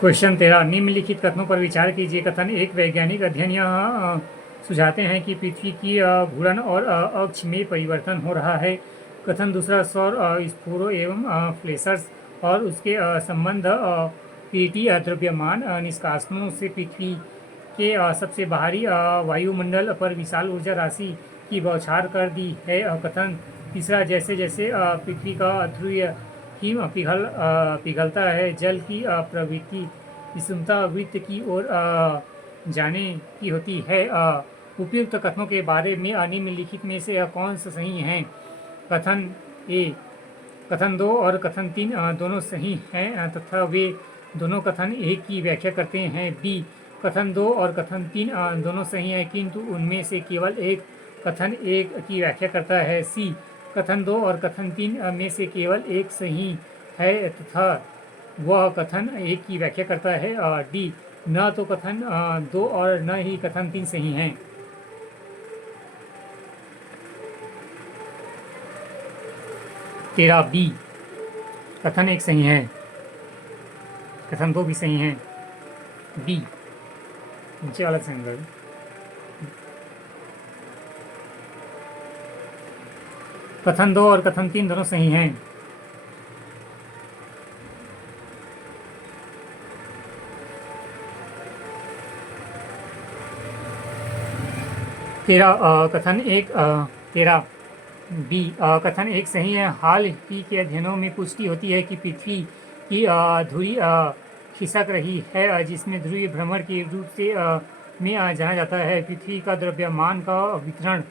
Question 13 निम्नलिखित कथनों पर विचार कीजिए। कथन एक वैज्ञानिक अध्ययन यह सुझाते हैं कि पृथ्वी की घूर्णन और अक्ष में परिवर्तन हो रहा है। कथन दूसरा सौर स्फुरों एवं फ्लेशर्स और उसके संबंध पेटी द्रव्यमान निष्कासनों से पृथ्वी के सबसे बाहरी वायुमंडल पर विशाल ऊर्जा राशि की बौछार कर दी है। कथन तीसरा जैसे जैसे पृथ्वी का ध्रुवीय हिम पिघलता है, जल की प्रवृत्ति विषुवता वृत्त की ओर जाने की होती है। उपयुक्त कथनों के बारे में निम्नलिखित में से कौन सा सही है? कथन ए कथन 2 और कथन 3 दोनों सही हैं तथा वे दोनों कथन एक की व्याख्या करते हैं। बी कथन 2 और कथन 3 दोनों सही हैं किंतु उनमें से केवल एक कथन एक की व्याख्या करता है। सी कथन 2 और कथन 3 में से केवल एक सही है तथा वह कथन एक की व्याख्या करता है। डी न तो कथन 2 और न ही कथन 3 सही हैं। तेरा बी कथन एक सही है, कथन 2 भी सही है। बी नीचे वाला सही है। कथन 2 और कथन 3 दोनों सही हैं। तेरा कथन एक तेरा बी कथन एक सही है। हाल ही के अध्ययनों में पुष्टि होती है कि पृथ्वी की धुरी खिसक रही है, जिसमें ध्रुवीय भ्रमण के रूप से में जाना जाता है। पृथ्वी का द्रव्यमान का वितरण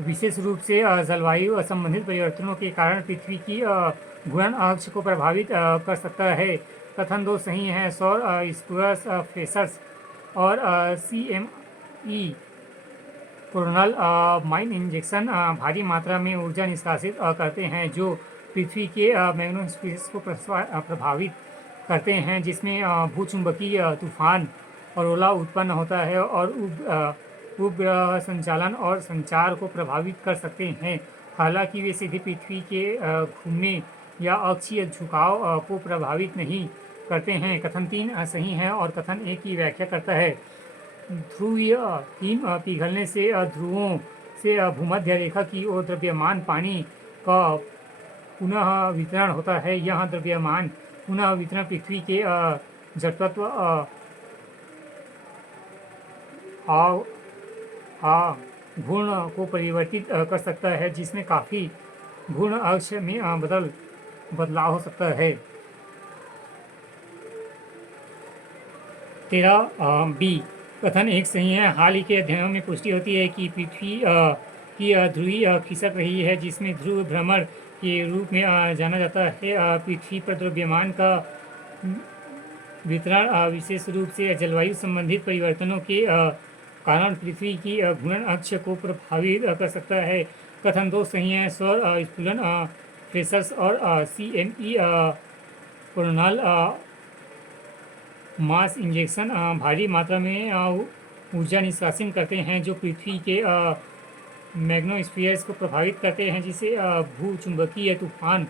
विशेष रूप से जलवायु संबंधित परिवर्तनों के कारण पृथ्वी की घूर्णन अक्ष को प्रभावित कर सकता है। कथन 2 सही है। सौर स्फुरस फ्लेशर्स और CME कोरोनल माइन इंजेक्शन भारी मात्रा में ऊर्जा निष्कासित करते हैं जो पृथ्वी के मैग्नेटोस्फीयर को प्रभावित करते हैं, जिसमें भूचुंबकीय तूफान और ओला उत्पन्न होता है और उपग्रह संचालन और संचार को प्रभावित कर सकते हैं। हालांकि वे सीधे पृथ्वी के घूमने या अक्षीय झुकाव को प्रभावित नहीं करते हैं। कथन 3 सही है और कथन 1 की व्याख्या करता है। ध्रुवीय हिम पिघलने से ध्रुवों से भूमध्य रेखा की ओर द्रव्यमान पानी का पुनः वितरण होता है। यह द्रव्यमान पुनः वितरण पृथ्वी के जड़त्व घूर्ण को परिवर्तित कर सकता है, जिसमें काफ़ी घूर्ण अक्ष में बदलाव हो सकता है। तेरा बी कथन एक सही है। हाल ही के अध्ययनों में पुष्टि होती है कि पृथ्वी की ध्रुवी खिसक रही है, जिसमें ध्रुव भ्रमण के रूप में जाना जाता है। पृथ्वी पर द्रव्यमान का वितरण विशेष रूप से जलवायु संबंधित परिवर्तनों के कारण पृथ्वी की घूर्णन अक्ष को प्रभावित कर सकता है। कथन 2 सही है। सौर स्फुलन फ्लेशर्स और CME कोरोनल मास इंजेक्शन भारी मात्रा में ऊर्जा निष्कासित करते हैं जो पृथ्वी के मैग्नेटोस्फीयर को प्रभावित करते हैं, जिससे भूचुंबकीय तूफान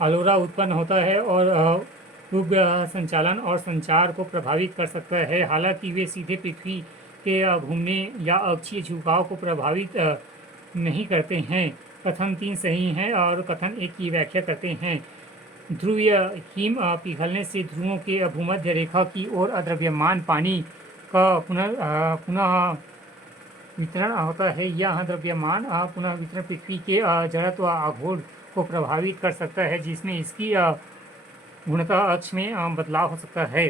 अलोरा उत्पन्न होता है और उपग्रह संचालन और संचार को प्रभावित कर सकता है। हालांकि वे सीधे पृथ्वी के घूमने या अक्षीय झुकाव को प्रभावित नहीं करते हैं। कथन 3 सही है और कथन 1 की व्याख्या करते हैं। ध्रुवीय हिम पिघलने से ध्रुवों के भूमध्य रेखा की ओर द्रव्यमान पानी का पुनः वितरण होता है। यह द्रव्यमान पुनः वितरण पृथ्वी के जड़त्व आघूर्ण को प्रभावित कर सकता है, जिसमें इसकी गुणता अक्ष में बदलाव हो सकता है।